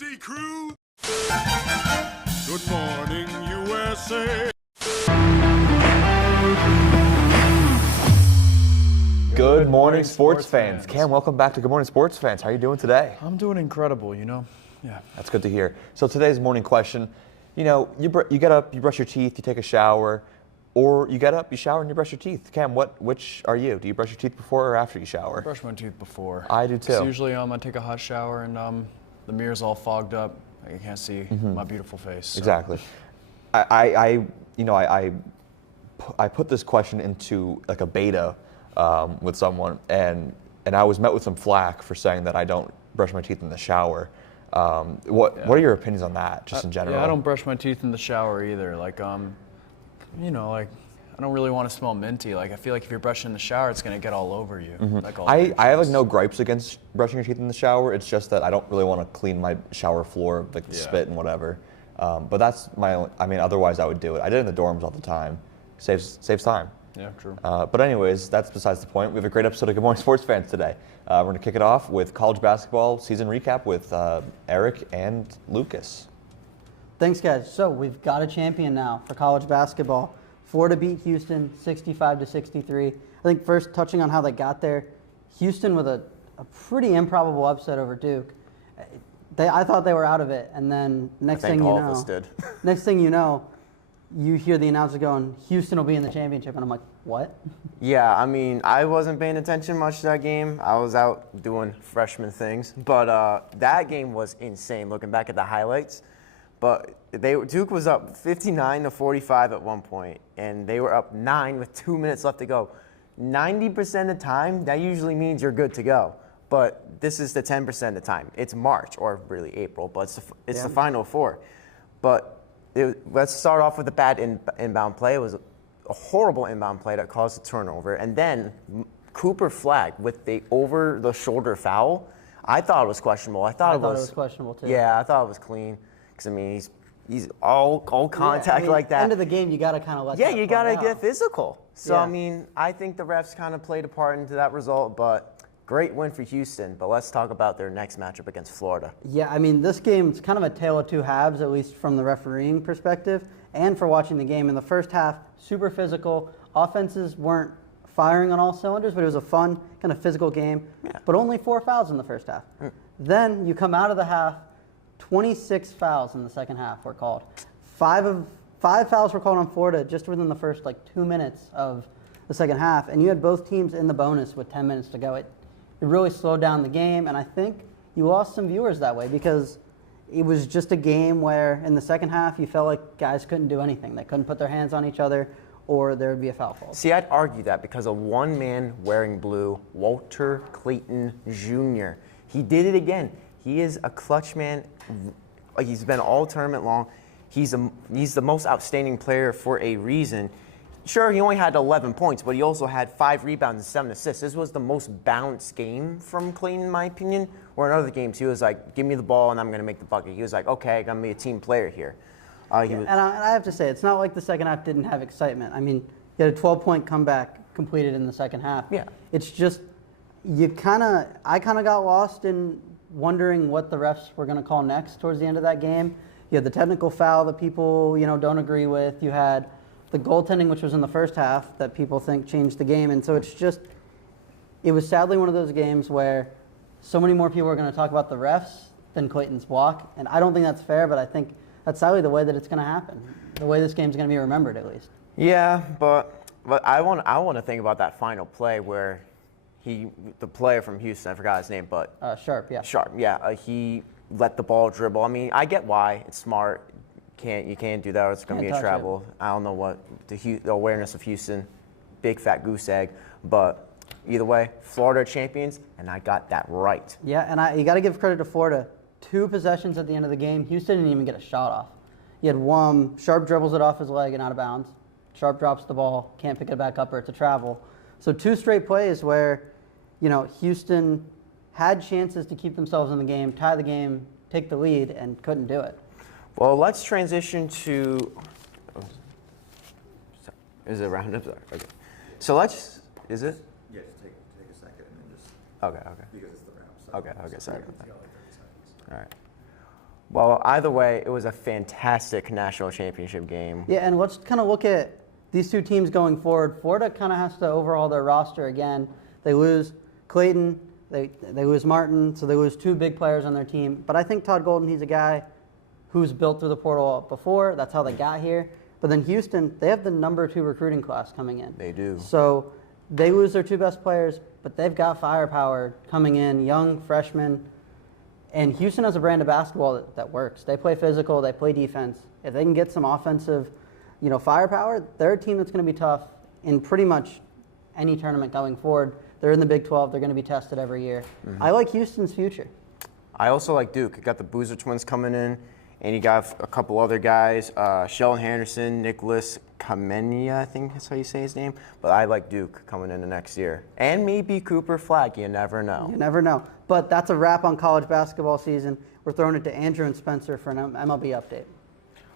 Dusty Crew. Good morning, USA. Good morning, sports fans. Cam, welcome back to Good Morning Sports Fans. How are you doing today? I'm doing incredible, you know? Yeah. That's good to hear. So today's morning question, you know, you get up, you brush your teeth, you take a shower, or you get up, you shower, and you brush your teeth. Cam, which are you? Do you brush your teeth before or after you shower? I brush my teeth before. I do too. So usually I take a hot shower and the mirror's all fogged up. I can't see my beautiful face. So. Exactly. I put this question into like a beta with someone, and I was met with some flack for saying that I don't brush my teeth in the shower. What are your opinions on that, just in general? Yeah, I don't brush my teeth in the shower either. Like, you know, like I don't really want to smell minty. Like, I feel like if you're brushing in the shower, it's gonna get all over you. Like I have like no gripes against brushing your teeth in the shower. It's just that I don't really want to clean my shower floor, like the spit and whatever. But that's otherwise I would do it. I did it in the dorms all the time. Saves time. Yeah, true. But anyways, that's besides the point. We have a great episode of Good Morning Sports Fans today. We're going to kick it off with college basketball season recap with Eric and Lucas. Thanks, guys. So we've got a champion now for college basketball. Florida beat Houston 65-63. I think first touching on how they got there, Houston with a pretty improbable upset over Duke. I thought they were out of it, and then next thing you know, you hear the announcer going, Houston will be in the championship, and I'm like, what? Yeah, I mean, I wasn't paying attention much to that game. I was out doing freshman things, but that game was insane. Looking back at the highlights, but Duke was up 59-45 at one point, and they were up 9 with 2 minutes left to go. 90% of the time, that usually means you're good to go. But this is the 10% of the time. It's March, or really April, but it's the Final Four. But let's start off with a bad inbound play. It was a horrible inbound play that caused a turnover. And then Cooper flagged with the over-the-shoulder foul. I thought it was questionable. I thought it was questionable, too. Yeah, I thought it was clean. Because, I mean, he's all contact like that. End of the game, you got to kind of let that you got to get physical. So, yeah. I mean, I think the refs kind of played a part into that result, but great win for Houston. But let's talk about their next matchup against Florida. Yeah, I mean, this game is kind of a tale of two halves, at least from the refereeing perspective and for watching the game. In the first half, super physical. Offenses weren't firing on all cylinders, but it was a fun, kind of physical game. Yeah. But only 4 fouls in the first half. Then you come out of the half, 26 fouls in the second half were called. Five fouls were called on Florida just within the first 2 minutes of the second half, and you had both teams in the bonus with 10 minutes to go. It really slowed down the game, and I think you lost some viewers that way because it was just a game where in the second half you felt like guys couldn't do anything. They couldn't put their hands on each other or there would be a foul call. See, I'd argue that because of one man wearing blue, Walter Clayton Jr. He did it again. He is a clutch man. He's been all tournament long. He's the most outstanding player for a reason. Sure, he only had 11 points, but he also had 5 rebounds and 7 assists. This was the most balanced game from Clayton, in my opinion. Where in other games, he was like, give me the ball and I'm going to make the bucket. He was like, okay, I'm going to be a team player here. And I have to say, it's not like the second half didn't have excitement. I mean, he had a 12-point comeback completed in the second half. Yeah. It's just, I kind of got lost in wondering what the refs were going to call next towards the end of that game. You had the technical foul that people, don't agree with. You had the goaltending, which was in the first half, that people think changed the game. And so it was sadly one of those games where so many more people are going to talk about the refs than Clayton's block. And I don't think that's fair, but I think that's sadly the way that it's going to happen, the way this game's going to be remembered at least. Yeah, but I want to think about that final play where the player from Houston, I forgot his name, but Sharp, yeah. Sharp, yeah. He let the ball dribble. I mean, I get why. It's smart. You can't do that or it's going to be a travel. I don't know what the awareness of Houston, big fat goose egg. But either way, Florida champions, and I got that right. Yeah, and you got to give credit to Florida. 2 possessions at the end of the game. Houston didn't even get a shot off. You had one, Sharp dribbles it off his leg and out of bounds. Sharp drops the ball, can't pick it back up or it's a travel. So 2 straight plays where, Houston had chances to keep themselves in the game, tie the game, take the lead, and couldn't do it. Well, let's transition to. Is it roundup? Okay. So is it? Yeah, just take a second and then just. Okay. Because it's the round. So Okay. Sorry about that. You got like 30 seconds. All right. Well, either way, it was a fantastic national championship game. Yeah, and let's kind of look at these two teams going forward. Florida kind of has to overhaul their roster again. They lose Clayton, they lose Martin, so they lose two big players on their team. But I think Todd Golden, he's a guy who's built through the portal before. That's how they got here. But then Houston, they have the #2 recruiting class coming in. They do. So they lose their two best players, but they've got firepower coming in, young freshmen. And Houston has a brand of basketball that works. They play physical, they play defense. If they can get some offensive, firepower, they're a team that's going to be tough in pretty much any tournament going forward. They're in the Big 12. They're going to be tested every year. I like Houston's future. I also like Duke. You got the Boozer twins coming in, and you got a couple other guys, Sheldon Henderson, Nicholas Kamenia, I think that's how you say his name. But I like Duke coming in the next year. And maybe Cooper Flag. You never know. You never know. But that's a wrap on college basketball season. We're throwing it to Andrew and Spencer for an MLB update.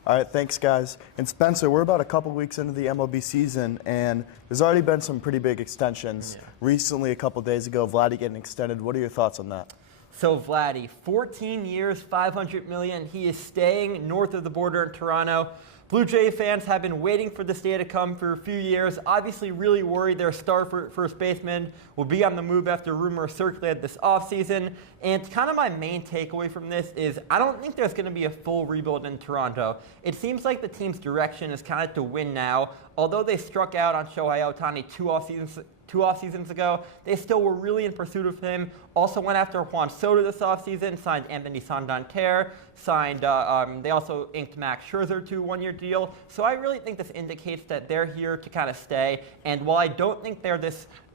All right, thanks, guys. And Spencer, we're about a couple weeks into the MLB season, and there's already been some pretty big extensions. Yeah. Recently, a couple days ago, Vladdy getting extended. What are your thoughts on that? So Vladdy, 14 years, $500 million. He is staying north of the border in Toronto. Blue Jay fans have been waiting for this day to come for a few years. Obviously really worried their star first baseman will be on the move after rumors circulated this offseason. And kind of my main takeaway from this is I don't think there's going to be a full rebuild in Toronto. It seems like the team's direction is kind of to win now. Although they struck out on Shohei Ohtani two off seasons ago, they still were really in pursuit of him. Also went after Juan Soto this offseason, signed Anthony Santander, they also inked Max Scherzer to a one-year deal. So I really think this indicates that they're here to kind of stay. And while I don't think they're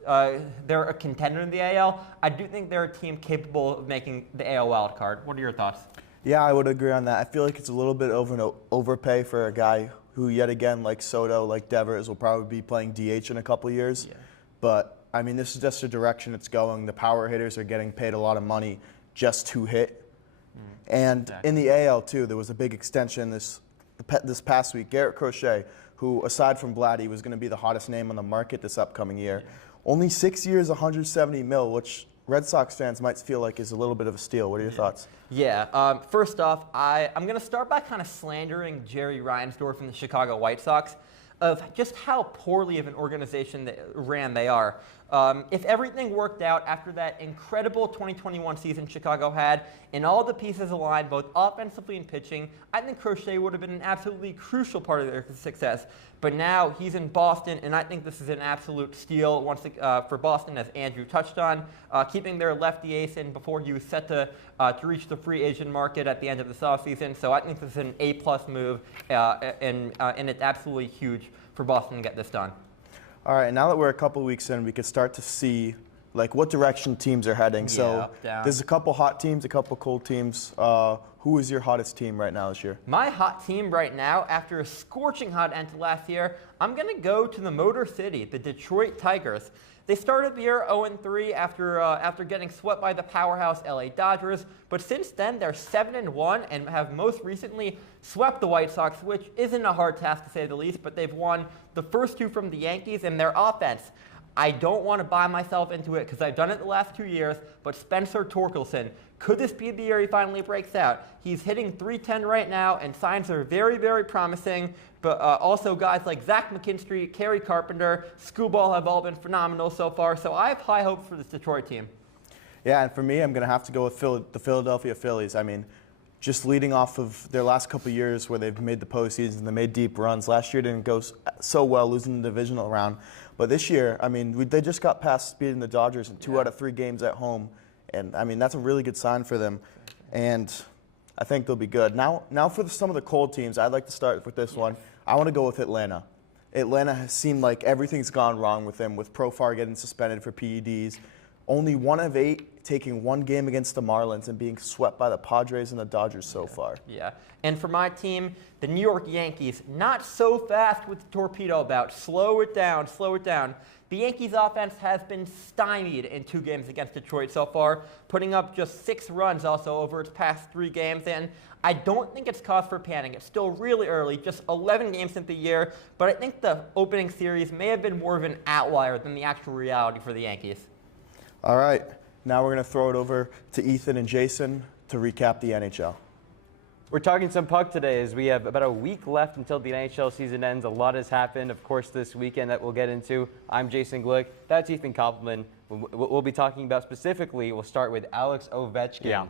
a contender in the AL, I do think they're a team capable of making the AL wild card. What are your thoughts? Yeah, I would agree on that. I feel like it's a little bit overpay for a guy who, yet again, like Soto, like Devers, will probably be playing DH in a couple years. Yeah. But, I mean, this is just the direction it's going. The power hitters are getting paid a lot of money just to hit. And in the AL, too, there was a big extension this past week. Garrett Crochet, who, aside from Vladdy, was going to be the hottest name on the market this upcoming year. Yeah. Only 6 years, $170 million, which Red Sox fans might feel like is a little bit of a steal. What are your thoughts? Yeah, first off, I'm going to start by kind of slandering Jerry Reinsdorf from the Chicago White Sox of just how poorly of an organization they are. If everything worked out after that incredible 2021 season Chicago had, and all the pieces aligned, both offensively and pitching, I think Crochet would have been an absolutely crucial part of their success. But now he's in Boston, and I think this is an absolute steal for Boston, as Andrew touched on, keeping their lefty ace in before he was set to reach the free agent market at the end of this offseason. So I think this is an A-plus move, and it's absolutely huge for Boston to get this done. All right, now that we're a couple weeks in, we could start to see what direction teams are heading. Yeah, so there's a couple hot teams, a couple cold teams. Who is your hottest team right now this year? My hot team right now, after a scorching hot end to last year, I'm going to go to the Motor City, the Detroit Tigers. They started the year 0-3 after getting swept by the powerhouse LA Dodgers, but since then they're 7-1 and have most recently swept the White Sox, which isn't a hard task to say the least, but they've won the first two from the Yankees, and their offense, I don't want to buy myself into it because I've done it the last 2 years, but Spencer Torkelson, could this be the year he finally breaks out? He's hitting .310 right now, and signs are very, very promising. But also guys like Zach McKinstry, Kerry Carpenter, Screwball have all been phenomenal so far. So I have high hopes for this Detroit team. Yeah, and for me, I'm going to have to go with the Philadelphia Phillies. I mean, just leading off of their last couple of years where they've made the postseason, they made deep runs. Last year didn't go so well, losing the divisional round. But this year, I mean, they just got past beating the Dodgers in 2 out of 3 games at home. And, I mean, that's a really good sign for them. And I think they'll be good. Now for some of the cold teams, I'd like to start with this one. I want to go with Atlanta. Atlanta has seemed like everything's gone wrong with them, with Profar getting suspended for PEDs. Only 1 of 8 taking 1 game against the Marlins and being swept by the Padres and the Dodgers so far. Yeah, and for my team, the New York Yankees, not so fast with the torpedo bout. Slow it down, slow it down. The Yankees offense has been stymied in 2 games against Detroit so far, putting up just 6 runs also over its past 3 games. And I don't think it's cause for panic. It's still really early, just 11 games into the year. But I think the opening series may have been more of an outlier than the actual reality for the Yankees. All right. Now we're going to throw it over to Ethan and Jason to recap the NHL. We're talking some puck today as we have about a week left until the NHL season ends. A lot has happened, of course, this weekend that we'll get into. I'm Jason Glick. That's Ethan Koppelman. We'll be talking about specifically, we'll start with Alex Ovechkin. Yeah.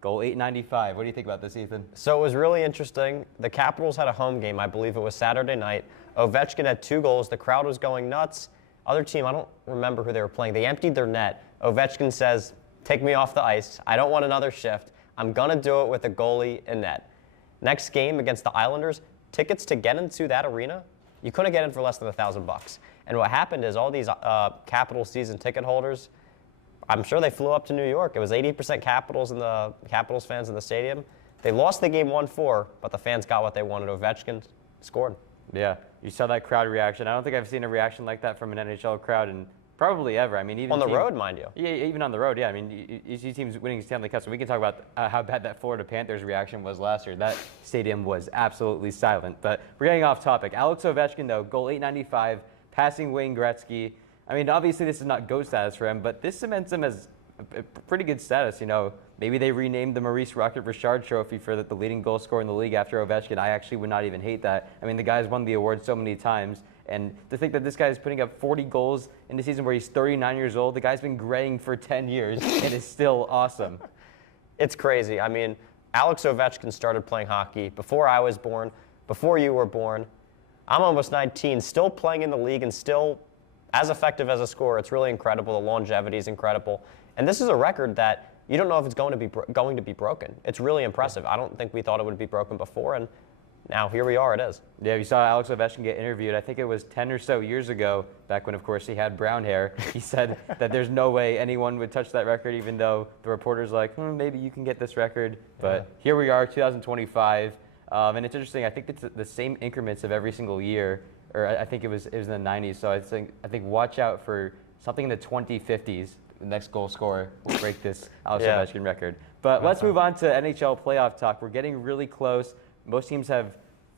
Goal 895. What do you think about this, Ethan? So it was really interesting. The Capitals had a home game. I believe it was Saturday night. Ovechkin had 2 goals. The crowd was going nuts. Other team, I don't remember who they were playing. They emptied their net. Ovechkin says, take me off the ice. I don't want another shift. I'm going to do it with a goalie in net. Next game against the Islanders, tickets to get into that arena, you couldn't get in for less than $1,000. And what happened is all these Capital season ticket holders, I'm sure they flew up to New York. It was 80% Capitals fans in the stadium. They lost the game 1-4, but the fans got what they wanted. Ovechkin scored. Yeah, you saw that crowd reaction. I don't think I've seen a reaction like that from an NHL crowd in probably ever. I mean, even on the road, mind you. Yeah, even on the road. Yeah, I mean, you see teams winning Stanley Cups. So we can talk about how bad that Florida Panthers reaction was last year. That stadium was absolutely silent. But we're getting off topic. Alex Ovechkin, though, goal 895, passing Wayne Gretzky. I mean, obviously this is not GOAT status for him, but this cements him as a pretty good status. You know, maybe they renamed the Maurice Rocket-Richard Trophy for the leading goal scorer in the league after Ovechkin. I actually would not even hate that. I mean, the guy's won the award so many times. And to think that this guy is putting up 40 goals in the season where he's 39 years old, the guy's been graying for 10 years and is still awesome. It's crazy. I mean, Alex Ovechkin started playing hockey before I was born, before you were born. I'm almost 19, still playing in the league and still as effective as a scorer. It's really incredible. The longevity is incredible. And this is a record that you don't know if it's going to be broken. It's really impressive. I don't think we thought it would be broken before, and now here we are, it is. Yeah, you saw Alex Ovechkin get interviewed. I think it was 10 or so years ago, back when, of course, he had brown hair. He said that there's no way anyone would touch that record, even though the reporter's like, maybe you can get this record. But here we are, 2025. And it's interesting. I think it's the same increments of every single year, or I think it was in the 90s. So I think watch out for something in the 2050s. The next goal scorer will break this Alex Ovechkin record. But let's move on to NHL playoff talk. We're getting really close. Most teams have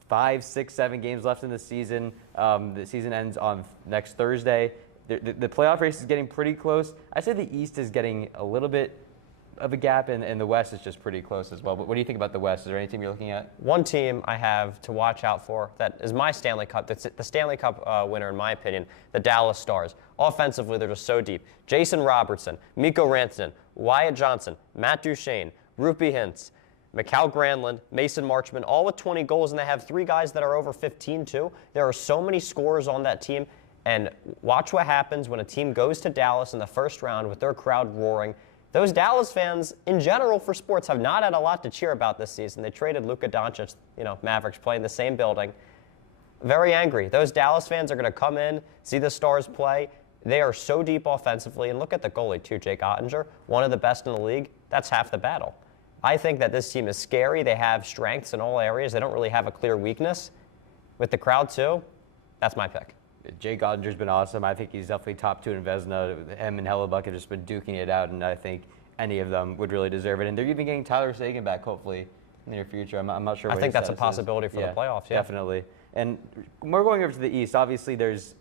5, 6, 7 games left in the season. The season ends on next Thursday. The playoff race is getting pretty close. I say the East is getting a little bit of a gap, and the West is just pretty close as well. But what do you think about the West? Is there any team you're looking at? One team I have to watch out for that is my Stanley Cup. That's the Stanley Cup winner, in my opinion, the Dallas Stars. Offensively, they're just so deep. Jason Robertson, Mikko Rantanen, Wyatt Johnson, Matt Duchene, Rupi Hintz, Mikhail Granlund, Mason Marchment, all with 20 goals, and they have 3 guys that are over 15 too. There are so many scorers on that team, and watch what happens when a team goes to Dallas in the first round with their crowd roaring. Those Dallas fans, in general, for sports, have not had a lot to cheer about this season. They traded Luka Doncic, Mavericks playing the same building. Very angry. Those Dallas fans are going to come in, see the Stars play. They are so deep offensively, and look at the goalie too, Jake Ottinger, one of the best in the league. That's half the battle. I think that this team is scary. They have strengths in all areas. They don't really have a clear weakness. With the crowd, too, that's my pick. Jake Ottinger's been awesome. I think he's definitely top 2 in Vezina. Him and Hellebuck have just been duking it out, and I think any of them would really deserve it. And they're even getting Tyler Seguin back, hopefully, in the near future. I'm not sure. I think that's a possibility for the playoffs. Yeah, definitely. And we're going over to the East. Obviously, there's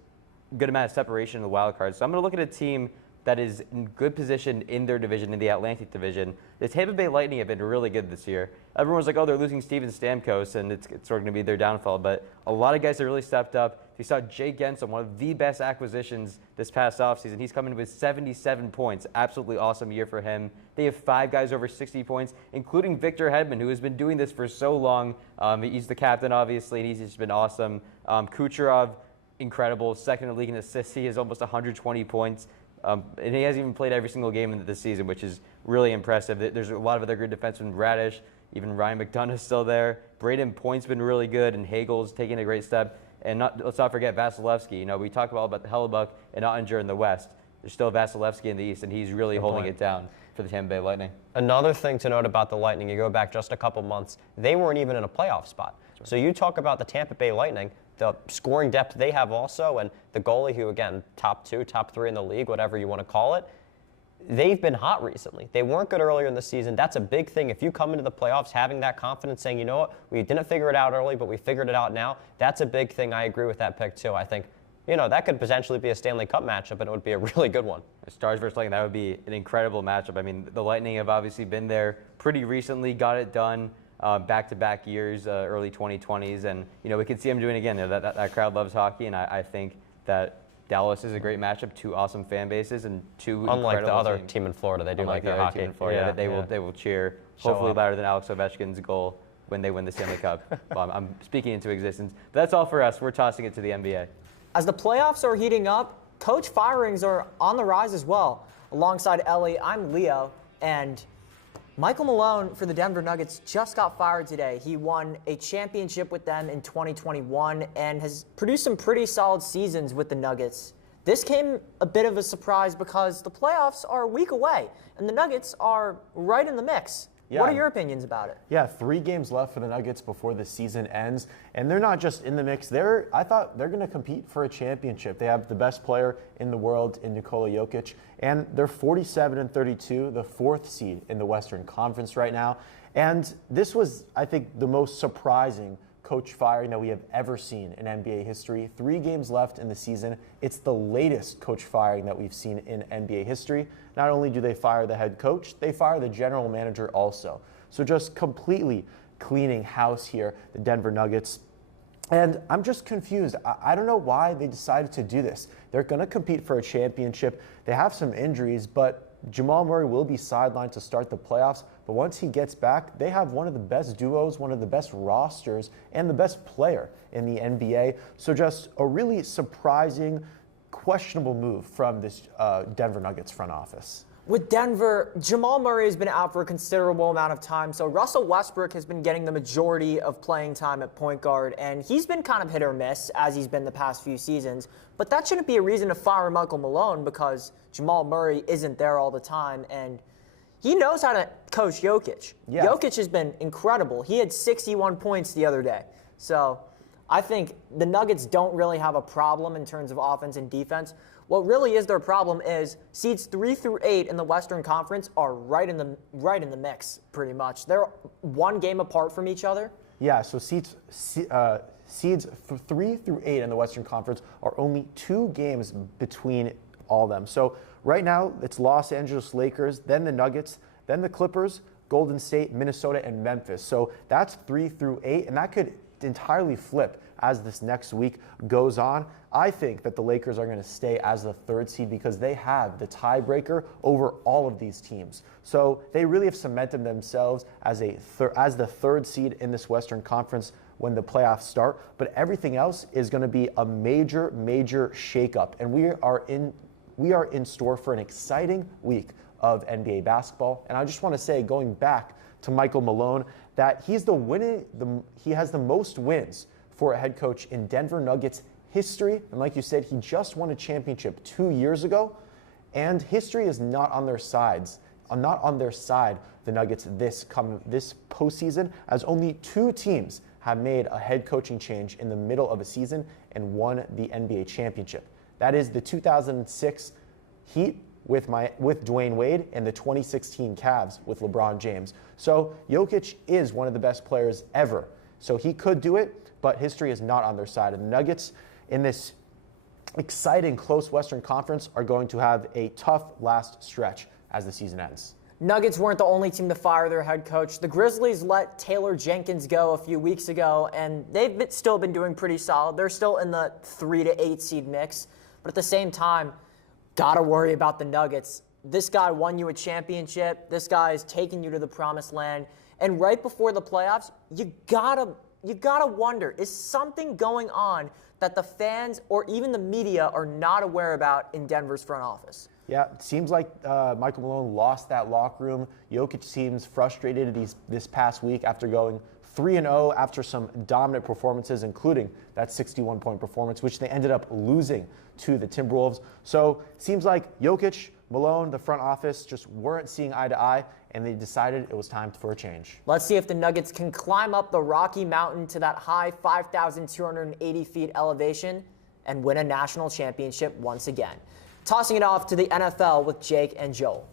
a good amount of separation in the wild card. So I'm going to look at a team that is in good position in their division, in the Atlantic Division. The Tampa Bay Lightning have been really good this year. Everyone's like, oh, they're losing Steven Stamkos, and it's sort of going to be their downfall. But a lot of guys have really stepped up. You saw Jay Genson, one of the best acquisitions this past offseason. He's coming in with 77 points. Absolutely awesome year for him. They have 5 guys over 60 points, including Victor Hedman, who has been doing this for so long. He's the captain, obviously, and he's just been awesome. Kucherov, incredible. Second in the league in assists. He has almost 120 points. And he hasn't even played every single game in this season, which is really impressive. There's a lot of other good defensemen. Radish, even Ryan McDonough's still there. Braden Point's been really good, and Hagel's taking a great step. And let's not forget Vasilevsky. We talk about the Hellebuck and Ottinger in the West. There's still Vasilevsky in the East, and he's really holding it down for the Tampa Bay Lightning. Another thing to note about the Lightning, you go back just a couple months, they weren't even in a playoff spot. So you talk about the Tampa Bay Lightning, the scoring depth they have also, and the goalie who, again, top 2, top 3 in the league, whatever you want to call it, they've been hot recently. They weren't good earlier in the season. That's a big thing. If you come into the playoffs having that confidence, saying, you know what, we didn't figure it out early, but we figured it out now, that's a big thing. I agree with that pick, too. I think, that could potentially be a Stanley Cup matchup, and it would be a really good one. Stars versus Lightning, that would be an incredible matchup. I mean, the Lightning have obviously been there pretty recently, got it done. back-to-back years, early 2020s, and we could see him doing it again. That crowd loves hockey, and I think that Dallas is a great matchup. Two awesome fan bases and two Unlike the other teams. team in Florida, they do Unlike like their the other hockey. team in Florida, they will cheer Show hopefully up. louder than Alex Ovechkin's goal when they win the Stanley Cup. Well, I'm speaking into existence. But that's all for us. We're tossing it to the NBA. As the playoffs are heating up, coach firings are on the rise as well. Alongside Ellie, I'm Leo, and Michael Malone for the Denver Nuggets just got fired today. He won a championship with them in 2021 and has produced some pretty solid seasons with the Nuggets. This came a bit of a surprise because the playoffs are a week away, and the Nuggets are right in the mix. Yeah. What are your opinions about it? Yeah, 3 games left for the Nuggets before the season ends, and they're not just in the mix. I thought they're going to compete for a championship. They have the best player in the world in Nikola Jokic, and they're 47-32, the 4th seed in the Western Conference right now. And this was, I think, the most surprising coach firing that we have ever seen in NBA history. 3 games left in the season. It's the latest coach firing that we've seen in NBA history. Not only do they fire the head coach, they fire the general manager also. So just completely cleaning house here, the Denver Nuggets. And I'm just confused. I don't know why they decided to do this. They're going to compete for a championship. They have some injuries, but Jamal Murray will be sidelined to start the playoffs. But once he gets back, they have one of the best duos, one of the best rosters, and the best player in the NBA. So just a really surprising, questionable move from this Denver Nuggets front office. With Denver, Jamal Murray has been out for a considerable amount of time, so Russell Westbrook has been getting the majority of playing time at point guard, and he's been kind of hit or miss, as he's been the past few seasons. But that shouldn't be a reason to fire Michael Malone because Jamal Murray isn't there all the time, and he knows how to coach Jokic. Yeah. Jokic has been incredible. He had 61 points the other day. So I think the Nuggets don't really have a problem in terms of offense and defense. What really is their problem is seeds 3 through 8 in the Western Conference are right in the mix, pretty much. They're 1 game apart from each other. Yeah, so seeds 3 through 8 in the Western Conference are only 2 games between all of them. So right now, it's Los Angeles Lakers, then the Nuggets, then the Clippers, Golden State, Minnesota, and Memphis. So that's 3 through 8, and that could entirely flip as this next week goes on. I think that the Lakers are going to stay as the 3rd seed because they have the tiebreaker over all of these teams. So they really have cemented themselves as the 3rd seed in this Western Conference when the playoffs start. But everything else is going to be a major, major shakeup, and we are in store for an exciting week of NBA basketball. And I just want to say, going back to Michael Malone, that he has the most wins for a head coach in Denver Nuggets history. And like you said, he just won a championship 2 years ago, and history is not on their sides. Not on their side, the Nuggets this postseason, as only 2 teams have made a head coaching change in the middle of a season and won the NBA championship. That is the 2006 Heat with Dwayne Wade and the 2016 Cavs with LeBron James. So Jokic is one of the best players ever. So he could do it, but history is not on their side. And the Nuggets in this exciting close Western Conference are going to have a tough last stretch as the season ends. Nuggets weren't the only team to fire their head coach. The Grizzlies let Taylor Jenkins go a few weeks ago, and they've still been doing pretty solid. They're still in the 3 to 8 seed mix. But at the same time, gotta worry about the Nuggets. This guy won you a championship. This guy is taking you to the promised land. And right before the playoffs, you gotta wonder, is something going on that the fans or even the media are not aware about in Denver's front office? Yeah, it seems like Michael Malone lost that locker room. Jokic seems frustrated this past week after going 3-0 after some dominant performances, including that 61-point performance, which they ended up losing to the Timberwolves. So it seems like Jokic, Malone, the front office just weren't seeing eye to eye, and they decided it was time for a change. Let's see if the Nuggets can climb up the Rocky Mountain to that high 5,280 feet elevation and win a national championship once again. Tossing it off to the NFL with Jake and Joel.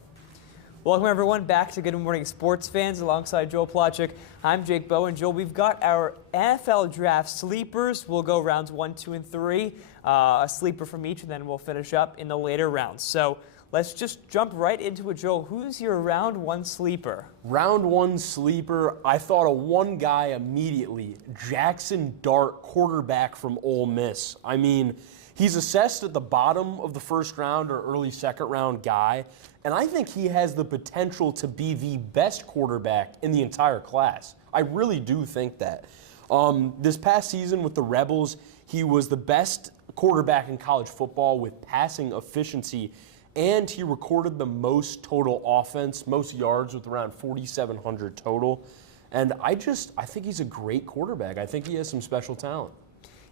Welcome everyone back to Good Morning Sports Fans alongside Joel Plotchik. I'm Jake Bowe, and Joel, we've got our NFL draft sleepers. We'll go rounds 1, 2, and 3, a sleeper from each, and then we'll finish up in the later rounds. So let's just jump right into it, Joel. Who's your round one sleeper? Round one sleeper, I thought of one guy immediately, Jackson Dart, quarterback from Ole Miss. I mean, he's assessed at the bottom of the first round or early second round guy, and I think he has the potential to be the best quarterback in the entire class. I really do think that. This past season with the Rebels, he was the best quarterback in college football with passing efficiency, and he recorded the most total offense, most yards with around 4,700 total. And I think he's a great quarterback. I think he has some special talent.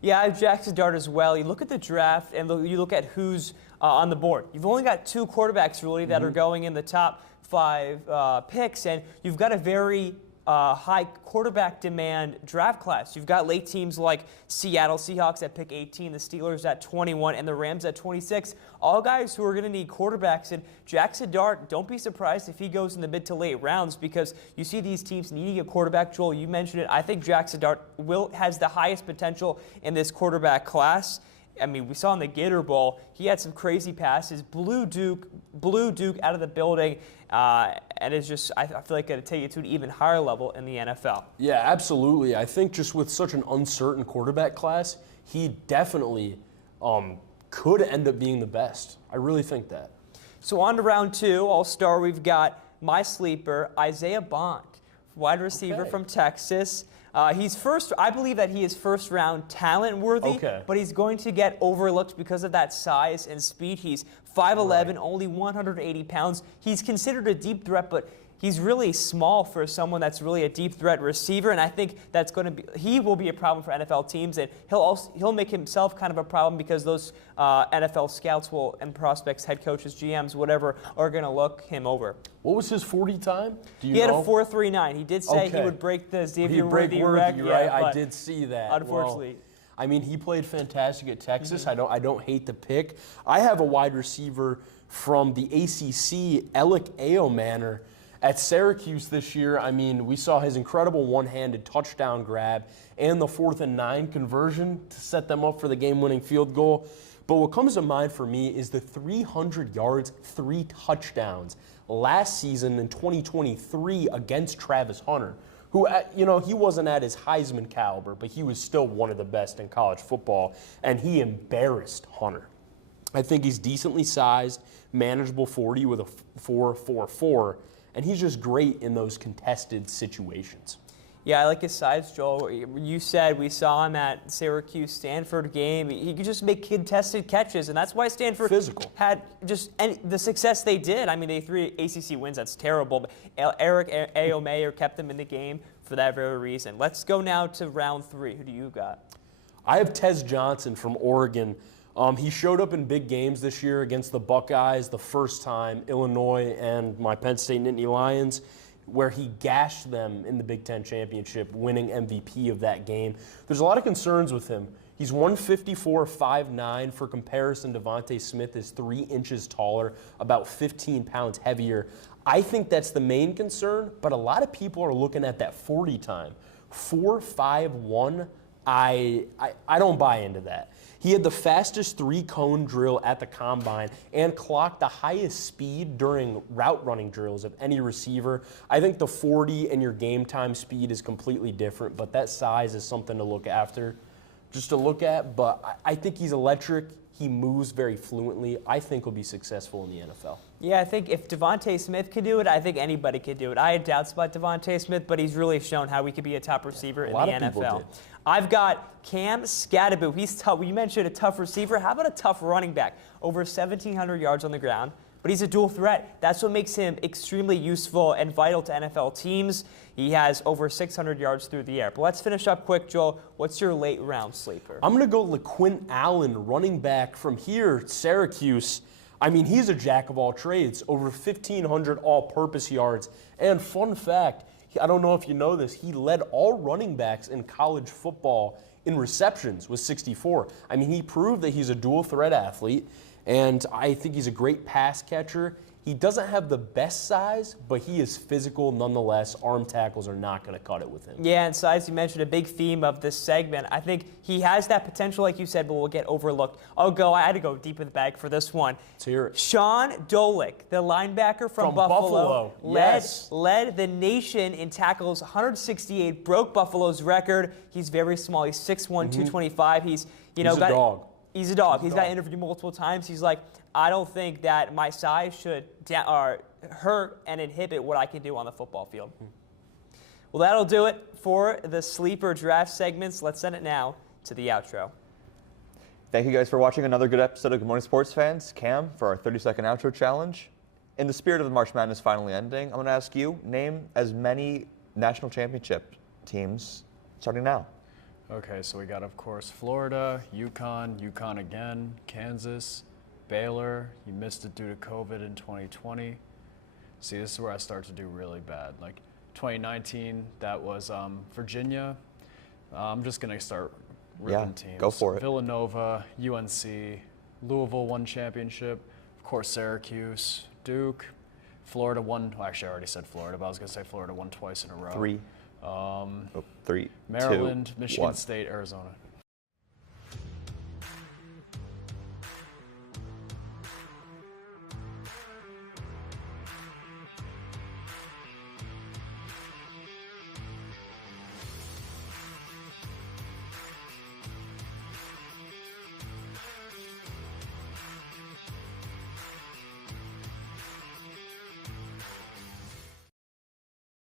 Yeah, I have Jackson Dart as well. You look at the draft and you look at who's on the board. You've only got 2 quarterbacks really that are going in the top 5 picks, and you've got a very high quarterback demand draft class. You've got late teams like Seattle Seahawks at pick 18, the Steelers at 21, and the Rams at 26. All guys who are going to need quarterbacks. And Jackson Dart, don't be surprised if he goes in the mid to late rounds, because you see these teams needing a quarterback. Joel, you mentioned it. I think Jackson Dart has the highest potential in this quarterback class. I mean, we saw in the Gator Bowl, he had some crazy passes, blew Duke out of the building, and it's just, I feel like going to take it to an even higher level in the NFL. Yeah, absolutely. I think just with such an uncertain quarterback class, he definitely could end up being the best. I really think that. So on to round 2, All-Star, we've got my sleeper, Isaiah Bond, wide receiver from Texas. He's first. I believe that he is first-round talent worthy, but he's going to get overlooked because of that size and speed. He's 5'11", only 180 pounds. He's considered a deep threat, but he's really small for someone that's really a deep threat receiver, and I think that's going to be. He will be a problem for NFL teams, and he'll make himself kind of a problem because those NFL scouts and prospects, head coaches, GMs, whatever, are going to look him over. What was his 40 time? He had a 4.39. He did say he would break the Xavier Worthy record. Right? I did see that. Unfortunately. Well, I mean, he played fantastic at Texas. I don't hate the pick. I have a wide receiver from the ACC, Alec Ayomanor, at Syracuse this year. I mean, we saw his incredible one-handed touchdown grab and the 4th and 9 conversion to set them up for the game-winning field goal. But what comes to mind for me is the 300 yards, 3 touchdowns last season in 2023 against Travis Hunter, who, he wasn't at his Heisman caliber, but he was still one of the best in college football, and he embarrassed Hunter. I think he's decently sized, manageable 40 with a 4.44, and he's just great in those contested situations. Yeah, I like his size, Joel. You said we saw him at Syracuse-Stanford game. He could just make contested catches, and that's why Stanford had just the success they did. I mean, they 3 ACC wins. That's terrible. But Eric Ayomayor kept them in the game for that very reason. Let's go now to round 3. Who do you got? I have Tez Johnson from Oregon. He showed up in big games this year against the Buckeyes the first time, Illinois and my Penn State Nittany Lions, where he gashed them in the Big Ten Championship, winning MVP of that game. There's a lot of concerns with him. He's 154, 5'9". For comparison, Devontae Smith is 3 inches taller, about 15 pounds heavier. I think that's the main concern, but a lot of people are looking at that 40 time. 4.51, I don't buy into that. He had the fastest 3-cone drill at the combine and clocked the highest speed during route running drills of any receiver. I think the 40 and your game time speed is completely different, but that size is something to look after, just to look at. But I think he's electric. He moves very fluently. I think he'll be successful in the NFL. Yeah, I think if Devontae Smith could do it, I think anybody could do it. I had doubts about Devontae Smith, but he's really shown how he could be a top receiver in the NFL. I've got Cam Scadaboo. He's tough. You mentioned a tough receiver. How about a tough running back? Over 1,700 yards on the ground, but he's a dual threat. That's what makes him extremely useful and vital to NFL teams. He has over 600 yards through the air. But let's finish up quick, Joel. What's your late round sleeper? I'm going to go LaQuint Allen, running back from here, Syracuse. I mean, he's a jack of all trades, over 1,500 all-purpose yards. And fun fact, I don't know if you know this, he led all running backs in college football in receptions with 64. I mean, he proved that he's a dual threat athlete, and I think he's a great pass catcher. He doesn't have the best size, but he is physical nonetheless. Arm tackles are not going to cut it with him. Yeah, and size, you mentioned a big theme of this segment. I think he has that potential, like you said, but will get overlooked. I had to go deep in the bag for this one. Let's hear it. Sean Dolick, the linebacker from Buffalo, Yes. led the nation in tackles, 168, broke Buffalo's record. He's very small. He's 6'1", 225. He's a dog. He's a dog. He's got interviewed multiple times. He's like, I don't think that my size should hurt and inhibit what I can do on the football field. Well, that'll do it for the sleeper draft segments. Let's send it now to the outro. Thank you guys for watching another good episode of Good Morning Sports Fans. Cam, for our 30-second outro challenge. In the spirit of the March Madness finally ending, I'm going to ask you, name as many national championship teams starting now. Okay, so we got, of course, Florida, UConn again, Kansas, Baylor. You missed it due to COVID in 2020. See, this is where I start to do really bad. Like 2019, that was Virginia. I'm just going to start ripping teams. Go for it. Villanova, UNC, Louisville won championship. Of course, Syracuse, Duke, Florida won. Well, actually, I already said Florida, but I was going to say Florida won twice in a row. Three. 3, Maryland, 2, Michigan 1. State, Arizona.